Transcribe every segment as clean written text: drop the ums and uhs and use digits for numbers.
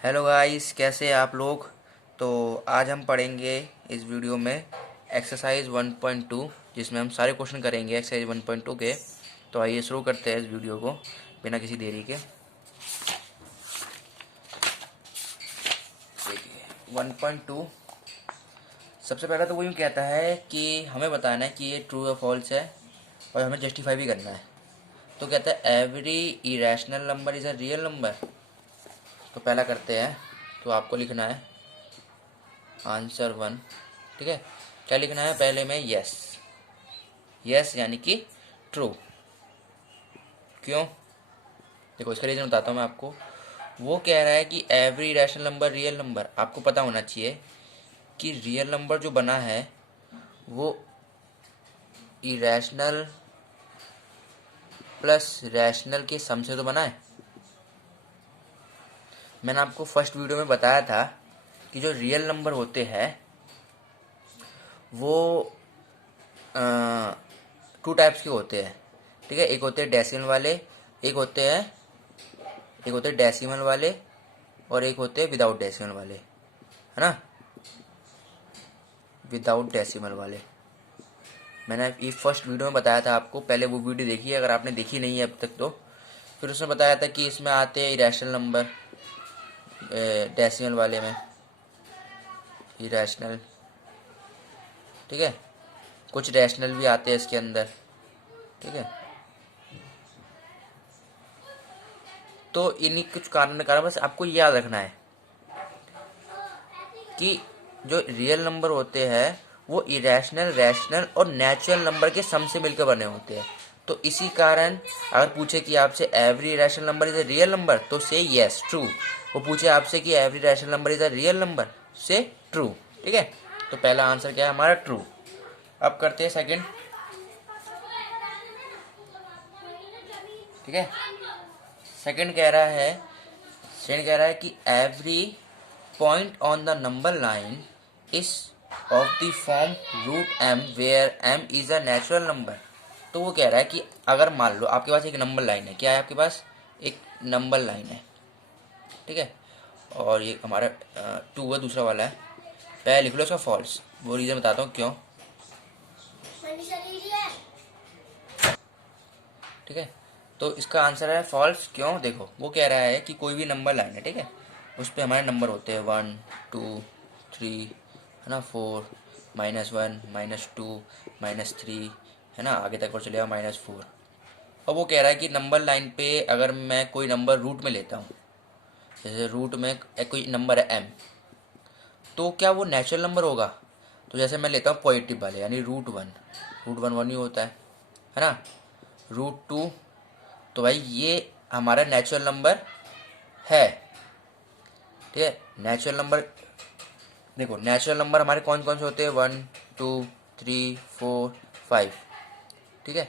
Hello guys, कैसे हैं आप लोग। तो आज हम पढ़ेंगे इस वीडियो में एक्सरसाइज 1.2, जिसमें हम सारे क्वेश्चन करेंगे एक्सरसाइज 1.2 के। तो आइए शुरू करते हैं इस वीडियो को बिना किसी देरी के। देखिए 1.2, सबसे पहले तो वो यूँ कहता है कि हमें बताना है कि ये ट्रू या फॉल्स है और हमें जस्टिफाई भी करना है। तो कहता है every irrational number is a real number. तो पहला करते हैं। तो आपको लिखना है आंसर 1। ठीक है, क्या लिखना है पहले में? यस। यस यानी कि ट्रू। क्यों? देखो इसका रीज़न बताता हूँ मैं आपको। वो कह रहा है कि every rational number real number. आपको पता होना चाहिए कि रियल नंबर जो बना है वो इरेशनल प्लस रैशनल के सम से तो बना है। मैंने आपको फर्स्ट वीडियो में बताया था कि जो रियल नंबर होते हैं वो टू टाइप्स के होते हैं। ठीक है, एक होते हैं डेसिमल वाले, एक होते हैं डेसिमल वाले और एक होते हैं विदाउट डेसिमल वाले, है ना। विदाउट डेसिमल वाले मैंने ये फर्स्ट वीडियो में बताया था आपको। पहले वो वीडियो देखिए अगर आपने देखी नहीं है अब तक तो। फिर उसमें बताया था कि इसमें आते हैं इरेशनल नंबर डेसिमल वाले में, इरेशनल। ठीक है, कुछ रैशनल भी आते हैं इसके अंदर। ठीक है, तो इन्हीं कुछ कारण बस आपको याद रखना है कि जो रियल नंबर होते हैं वो इरेशनल, रैशनल और नेचुरल नंबर के सम से मिलकर बने होते हैं। तो इसी कारण अगर पूछे कि आपसे every rational number is a real number तो से यस ट्रू। वो पूछे आपसे कि every rational number is a real number से ट्रू। ठीक है, तो पहला आंसर क्या है हमारा? ट्रू। अब करते हैं सेकंड। ठीक है, सेकंड कह रहा है कि every point on the number line is of the form root M where M is a natural number. तो वो कह रहा है कि अगर मान लो आपके पास एक नंबर लाइन है। क्या है आपके पास? एक नंबर लाइन है। ठीक है, और ये हमारा 2 है, दूसरा वाला है। पहले लिख लो इसका फॉल्स। वो रीज़न बताता हूँ क्यों। ठीक है, तो इसका आंसर है फॉल्स। क्यों? देखो वो कह रहा है कि कोई भी नंबर लाइन है, ठीक है, उस पर हमारे नंबर होते हैं 1 2 3, है ना, 4 -1 -2 -3, है ना, आगे तक और चलेगा -4। और वो कह रहा है कि नंबर लाइन पे अगर मैं कोई नंबर रूट में लेता हूँ, जैसे रूट में कोई नंबर है m, तो क्या वो नेचुरल नंबर होगा? तो जैसे मैं लेता हूँ पॉजिटिव वाले यानी रूट 1। रूट 1 1 ही होता है ना। रूट 2, तो भाई ये हमारा नेचुरल नंबर है। ठीक है, नेचुरल नंबर देखो, नेचुरल नंबर हमारे कौन कौन से होते हैं? 1 2 3 4 5। ठीक है,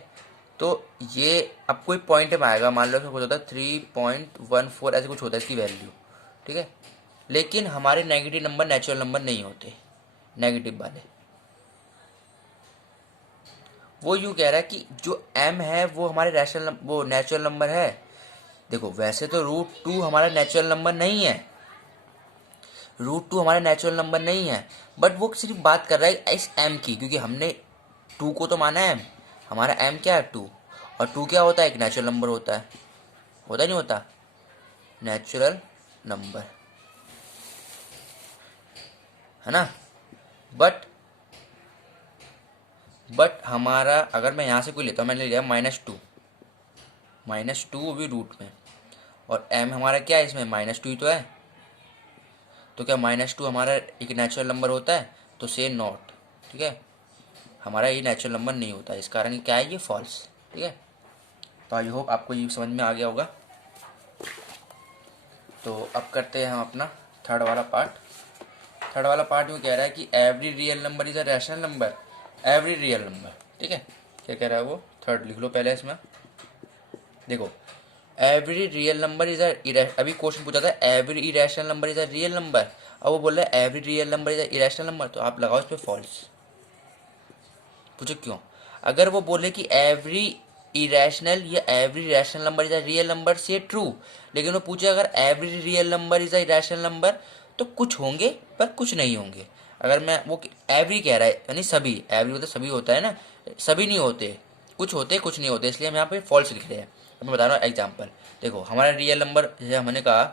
तो ये अब कोई पॉइंट में आएगा, मान लो इसमें कुछ होता है 3.14 ऐसे कुछ होता है इसकी वैल्यू। ठीक है, लेकिन हमारे नेगेटिव नंबर नेचुरल नंबर नहीं होते, नेगेटिव वाले। वो यूँ कह रहा है कि जो m है वो हमारे रैशनल वो नेचुरल नंबर है। देखो वैसे तो रूट 2 हमारा नेचुरल नंबर नहीं है, रूट 2 हमारा नेचुरल नंबर नहीं है, बट वो सिर्फ बात कर रहा है इस m की, क्योंकि हमने 2 को तो माना है m। हमारा m क्या है? 2। और 2 क्या होता है? एक नेचुरल नंबर होता है। होता नहीं होता? नेचुरल नंबर, है ना। बट हमारा अगर मैं यहाँ से कोई लेता हूँ, मैंने लिया -2, -2 भी रूट में, और m हमारा क्या है इसमें? -2 ही तो है। तो क्या -2 हमारा एक नेचुरल नंबर होता है? तो से नॉट। ठीक है, हमारा ये नेचुरल नंबर नहीं होता, इस कारण क्या है? ये फॉल्स। ठीक है, तो आई होप आपको ये समझ में आ गया होगा। तो अब करते हैं हम अपना थर्ड वाला पार्ट। थर्ड वाला पार्ट में कह रहा है कि every real number is a rational number. Every real number, ठीक है, क्या कह रहा है वो? थर्ड लिख लो पहले इसमें। देखो एवरी रियल नंबर इज अभी क्वेश्चन पूछा था every irrational number is a real number. अब वो बोल रहा है every real number is a irrational number, तो आप लगाओ इस पर फॉल्स। पूछो क्यों? अगर वो बोले कि एवरी इरेशनल या every rational number is a real number से ट्रू। लेकिन वो पूछे अगर every real number is a irrational number, तो कुछ होंगे पर कुछ नहीं होंगे। अगर मैं वो एवरी कह रहा है यानी सभी, एवरी मतलब सभी होता है ना, सभी नहीं होते, कुछ होते कुछ नहीं होते, इसलिए हम यहाँ पे फॉल्स लिख रहे हैं। अब मैं बता रहा हूँ एग्जाम्पल। देखो हमारा रियल नंबर जैसे हमने कहा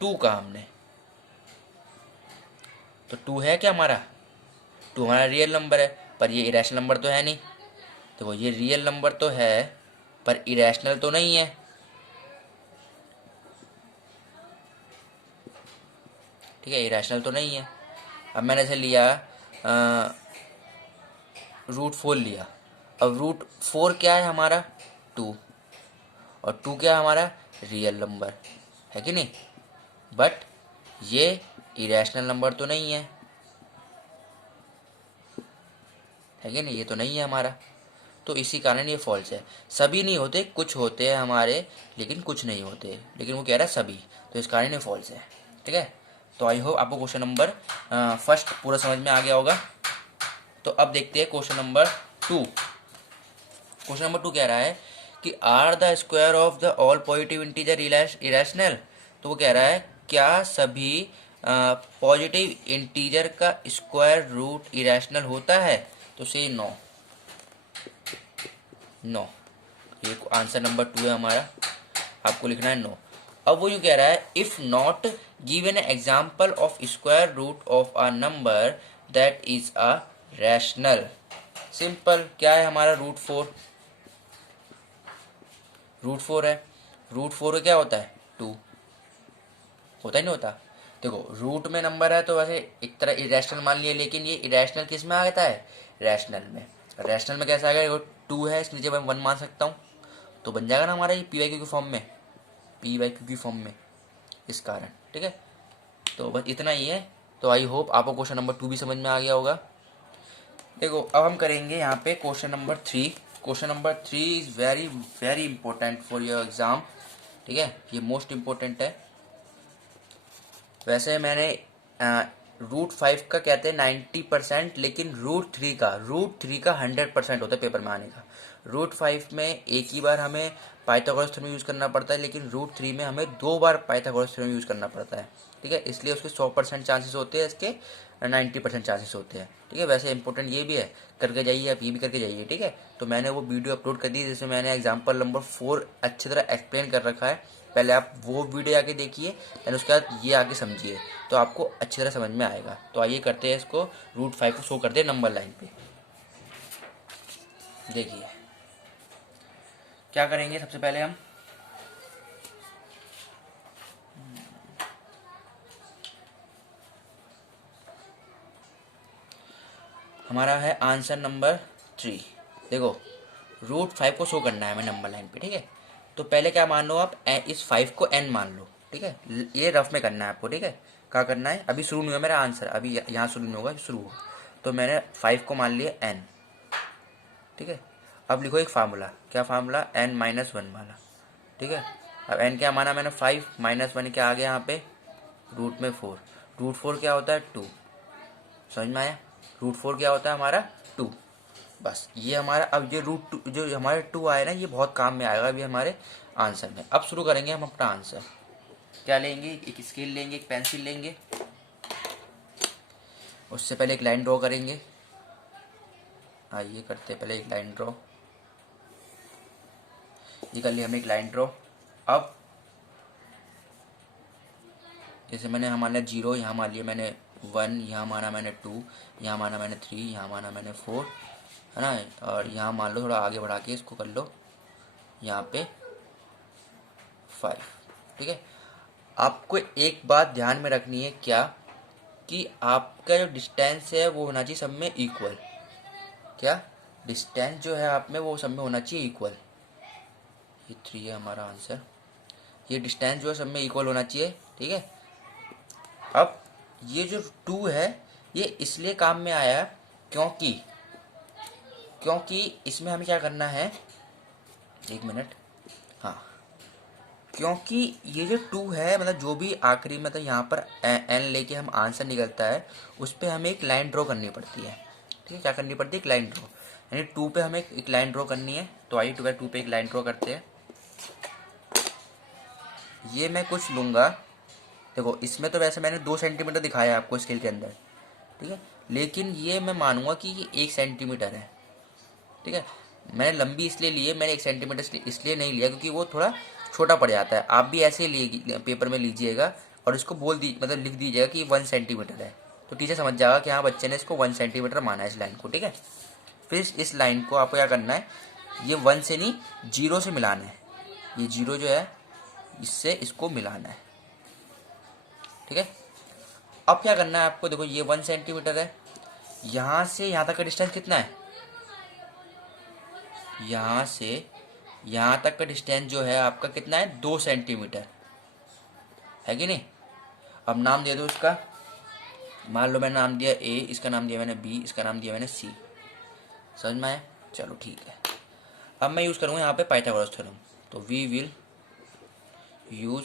2 का हमने, तो 2 है क्या हमारा, 2 हमारा रियल नंबर है, पर ये इरेशनल नंबर तो है नहीं। देखो ये रियल नंबर तो है पर इरेशनल तो नहीं है, ठीक है, इरेशनल तो नहीं है। अब मैंने ऐसे लिया √4 लिया। अब √4 क्या है हमारा, 2, और 2 क्या है हमारा, रियल नंबर है कि नहीं, बट ये इरेशनल नंबर तो नहीं है कि नहीं, ये तो नहीं है हमारा, तो इसी कारण ये फॉल्स है। सभी नहीं होते, कुछ होते हैं हमारे, लेकिन कुछ नहीं होते, लेकिन वो कह रहा है सभी, तो इस कारण ये फॉल्स है। ठीक है, तो आई होप आपको क्वेश्चन नंबर फर्स्ट पूरा समझ में आ गया होगा। तो अब देखते हैं क्वेश्चन नंबर 2। क्वेश्चन नंबर 2 कह रहा है कि are the square of the all positive integer irrational. तो वो कह रहा है क्या सभी पॉजिटिव इंटीजर का स्क्वायर रूट इरेशनल होता है, तो से नो, नो, ये आंसर नंबर 2 है हमारा, आपको लिखना है नो। अब वो यूँ कह रहा है if not given example of square root of a number that is a rational. Simple, क्या है हमारा √4, √4 है, √4 क्या होता है 2, होता ही नहीं होता। देखो रूट में नंबर है तो वैसे एक तरह इरेशनल मान लिया, लेकिन ये इरेशनल किस में आता है, रैशनल में। रैशनल में कैसा आ गया, 2 है, इस नीचे मैं 1 मान सकता हूँ, तो बन जाएगा ना हमारा ये पी वाई क्यू की फॉर्म में, पी वाई क्यू की फॉर्म में, इस कारण। ठीक है, तो बस इतना ही है। तो आई होप आपको क्वेश्चन नंबर 2 भी समझ में आ गया होगा। देखो अब हम करेंगे यहाँ पे question number 3। Question number 3 is very very important for your exam. ठीक है, ये मोस्ट इंपॉर्टेंट है। वैसे मैंने √5 का कहते हैं 90%, लेकिन √3 का 100% होता है पेपर में आने का। √5 में एक ही बार हमें पाइथागोरस थ्योरम यूज़ करना पड़ता है, लेकिन √3 में हमें 2 बार पाइथागोरस थ्योरम यूज़ करना पड़ता है। ठीक है, इसलिए उसके 100% चांसेस होते हैं, इसके 90% चांसेस होते हैं। ठीक है, वैसे इंपॉर्टेंट ये भी है, करके जाइए आप, ये भी करके जाइए। ठीक है, तो मैंने वो वीडियो अपलोड कर दी जिसमें मैंने एग्जाम्पल नंबर 4 अच्छी तरह एक्सप्लेन कर रखा है। पहले आप वो वीडियो आके देखिए, देन उसके बाद ये आगे समझिए, तो आपको अच्छी तरह समझ में आएगा। तो आइए करते हैं इसको, √5 को शो करते हैं नंबर लाइन पे। देखिए क्या करेंगे, सबसे पहले हम हमारा है आंसर नंबर 3। देखो √5 को शो करना है हमें नंबर लाइन पे। ठीक है, तो पहले क्या मान लो आप, इस 5 को n मान लो। ठीक है, ये रफ में करना है आपको। ठीक है, क्या करना है, अभी शुरू नहीं हुआ मेरा आंसर, अभी यहाँ शुरू नहीं होगा, शुरू हो, तो मैंने 5 को मान लिया n। ठीक है, अब लिखो एक फार्मूला, क्या फार्मूला, n-1 वाला। ठीक है, अब n क्या माना मैंने 5, -1 क्या आ गया यहाँ पे, √4। √4 क्या होता है 2, समझ में आया, √4 क्या होता है हमारा 2। बस ये हमारा, अब ये √2 जो हमारे 2 आए ना, ये बहुत काम में आएगा अभी हमारे आंसर में। अब शुरू करेंगे हम अपना आंसर। क्या लेंगे, एक स्केल लेंगे, एक पेंसिल लेंगे, उससे पहले एक लाइन ड्रॉ करेंगे। आइए करते हैं पहले एक लाइन ड्रॉ, ये कर लिया हमने एक लाइन ड्रॉ। अब जैसे मैंने हमारा 0 यहाँ मान लिया मैंने, 1 यहाँ माना मैंने, 2 यहाँ माना मैंने, 3 यहाँ माना मैंने, 4 है ना, और यहाँ मान लो, थोड़ा आगे बढ़ा के इसको कर लो, यहाँ पे 5। ठीक है, आपको एक बात ध्यान में रखनी है, क्या कि आपका जो डिस्टेंस है वो होना चाहिए सब में इक्वल। क्या डिस्टेंस जो है आप में वो सब में होना चाहिए इक्वल। ये 3 है हमारा आंसर, ये डिस्टेंस जो है सब में इक्वल होना चाहिए। ठीक है, अब ये जो 2 है ये इसलिए काम में आया क्योंकि क्योंकि इसमें हमें क्या करना है, एक मिनट, हाँ, क्योंकि ये जो 2 है, मतलब जो भी आखिरी मतलब यहाँ पर n लेके हम आंसर निकलता है, उस पर हमें एक लाइन ड्रॉ करनी पड़ती है। ठीक है, क्या करनी पड़ती है, एक लाइन ड्रॉ। यानी 2 पे हमें एक लाइन ड्रॉ करनी है। तो आइए 2 पे एक लाइन ड्रॉ करते हैं। ये मैं कुछ लूँगा, देखो इसमें तो वैसे मैंने 2 सेंटीमीटर दिखाया है आपको स्केल के अंदर, ठीक है, लेकिन ये मैं मानूंगा कि ये 1 सेंटीमीटर है, ठीक है। मैंने लंबी इसलिए ली है, मैंने 1 सेंटीमीटर इसलिए नहीं लिया क्योंकि वो थोड़ा छोटा पड़ जाता है। आप भी ऐसे ही पेपर में लीजिएगा और इसको बोल दी मतलब लिख दीजिएगा कि 1 सेंटीमीटर है, तो टीचर समझ जाएगा कि हाँ बच्चे ने इसको 1 सेंटीमीटर माना है इस लाइन को, ठीक है। फिर इस लाइन को आपको क्या करना है, ये 1 से नहीं 0 से मिलाना है। ये 0 जो है इससे इसको मिलाना है, ठीक है। अब क्या करना है आपको, देखो ये 1 सेंटीमीटर है, यहाँ से यहाँ तक का डिस्टेंस कितना है, यहाँ से यहाँ तक का डिस्टेंस जो है आपका कितना है, 2 सेंटीमीटर है कि नहीं। अब नाम दे दो इसका, मान लो मैंने नाम दिया ए, इसका नाम दिया मैंने बी, इसका नाम दिया मैंने सी। समझ में आया, चलो ठीक है। अब मैं यूज़ करूँगा यहाँ पे पाइथागोरस थ्योरम। तो we will use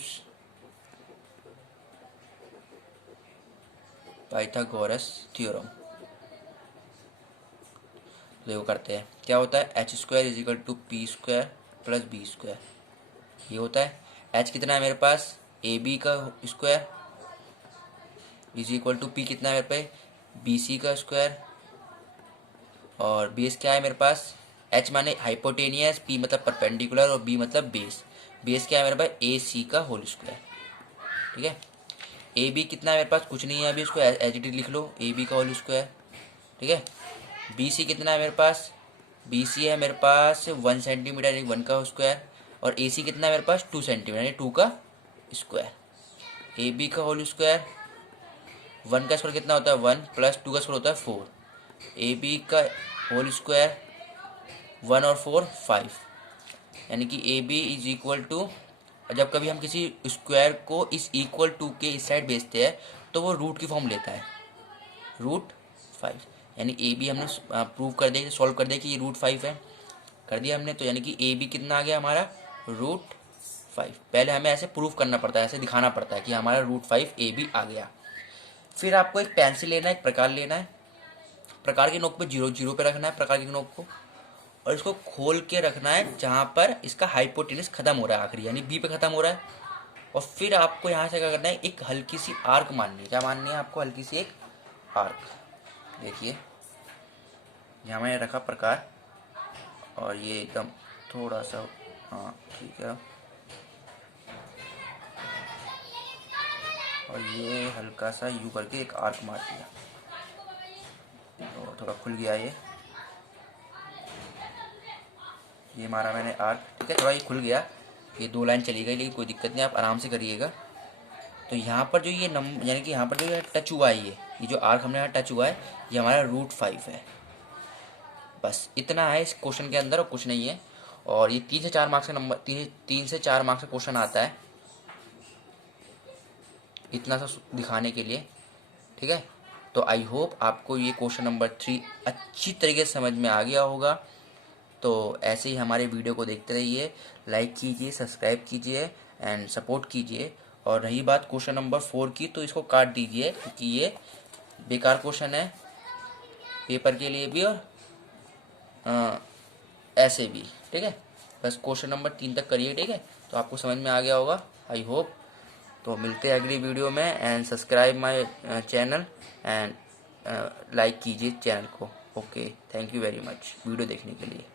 Pythagoras theorem. देखो करते हैं, क्या होता है, H square is equal to P square plus B square. ये होता है एच कितना है मेरे पास, ए बी का square is equal to P कितना है मेरे पे, बी सी का स्क्वायर, और बेस क्या है मेरे पास, एच माने हाइपोटेनियस, पी मतलब परपेंडिकुलर और बी मतलब बेस। बेस क्या है मेरे पास, ए सी का होल स्क्वायर, ठीक है। ए बी कितना है मेरे पास, कुछ नहीं है, अभी इसको एच डी लिख लो, ए बी का होल स्क्वायर, ठीक है। बी सी कितना है मेरे पास, बी सी है मेरे पास 1 सेंटीमीटर यानी 1 का स्क्वायर, और ए सी कितना है मेरे पास 2 सेंटीमीटर यानी 2 का स्क्वायर। ए बी का होल स्क्वायर, 1 का स्क्वायर कितना होता है 1 प्लस 2 का स्क्वायर होता है 4। ए बी का होल स्क्वायर 1 और 4 5, यानी कि A B is equal to, जब कभी हम किसी स्क्वायर को इस इक्वल टू के इस साइड भेजते हैं तो वो रूट की फॉर्म लेता है, √5। यानी ए बी हमने प्रूव कर दिया, सॉल्व कर दिया कि ये √5 है, कर दिया हमने। तो यानी कि ए बी कितना आ गया हमारा, √5। पहले हमें ऐसे प्रूफ करना पड़ता है, ऐसे दिखाना पड़ता है कि हमारा √5 ए बी आ गया। फिर आपको एक पेंसिल लेना है, एक प्रकार लेना है, प्रकार की नोक पे 0 पे रखना है प्रकार की नोक को, और इसको खोल के रखना है जहाँ पर इसका हाइपोटेनस खत्म हो रहा है आखिरी, यानी बी पे खत्म हो रहा है। और फिर आपको यहाँ से क्या करना है, एक हल्की सी आर्क माननी है। क्या माननी है आपको, हल्की सी एक आर्क। देखिए यहाँ मैंने रखा प्रकार, और ये एकदम थोड़ा सा, हाँ ठीक है, और ये हल्का सा यू करके एक आर्क मार दिया, तो थोड़ा खुल गया ये मारा मैंने आर्क, ठीक है, थोड़ा ये खुल गया, ये 2 लाइन चली गई, लेकिन कोई दिक्कत नहीं, आप आराम से करिएगा। तो यहाँ पर जो ये नंबर, यानी कि यहाँ पर जो ये टच हुआ है, ये जो आर्क हमने यहाँ टच हुआ है, ये हमारा √5 है। बस इतना है इस क्वेश्चन के अंदर और कुछ नहीं है। और ये 3 से 4 मार्क्स का नंबर, 3 से 4 मार्क्स का क्वेश्चन आता है, इतना सा दिखाने के लिए, ठीक है। तो आई होप आपको ये क्वेश्चन नंबर 3 अच्छी तरीके से समझ में आ गया होगा। तो ऐसे ही हमारे वीडियो को देखते रहिए, लाइक कीजिए, सब्सक्राइब कीजिए एंड सपोर्ट कीजिए। और रही बात क्वेश्चन नंबर 4 की, तो इसको काट दीजिए क्योंकि ये बेकार क्वेश्चन है पेपर के लिए भी और ऐसे भी, ठीक है। बस क्वेश्चन नंबर 3 तक करिए, ठीक है, तो आपको समझ में आ गया होगा आई होप। तो मिलते हैं अगली वीडियो में, and subscribe my channel and like कीजिए चैनल को। Okay, thank you very much video देखने के लिए।